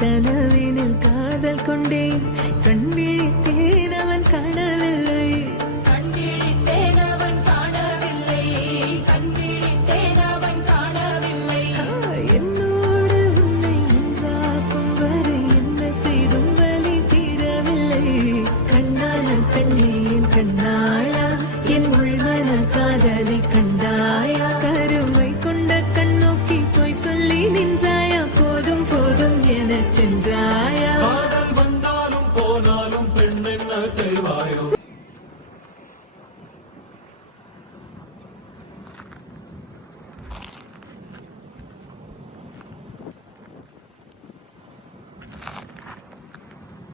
கனவினில் காதல் கொண்டேன் கண் விழித்தேன் அவன் காணவில்லை கண் விழித்தேன் அவன் காணவில்லை கண் விழித்தேன் அவன் காணவில்லை என்னோடு உன்னை ஒன்றாக்கும் வரை என்ன செய்தும் வலி தீரவில்லை கண்ணான பெண்ணே என் கண்ணாளா என் உள்மன காதலை கண்டாயா கருமை கொண்ட கண்ணோக்கி போய் சொல்லி நின்றாயா போதும் போதும் என சென்றாயா காதல் வந்தாலும் போனாலும் பெண் என்ன செய்வாயோ